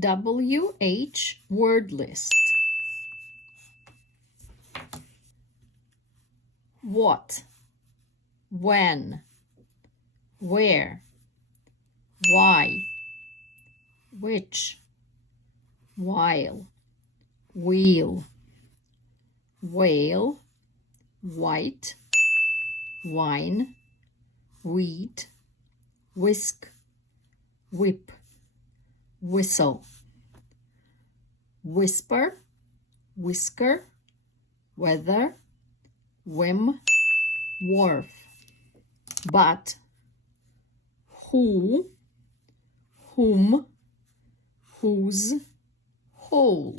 WH word list. What, when, where, why, which, while, wheel, whale, white, wine, wheat, whisk, whip, whistle, whisper, whisker, weather, whim, wharf, but, who, whom, whose, whole.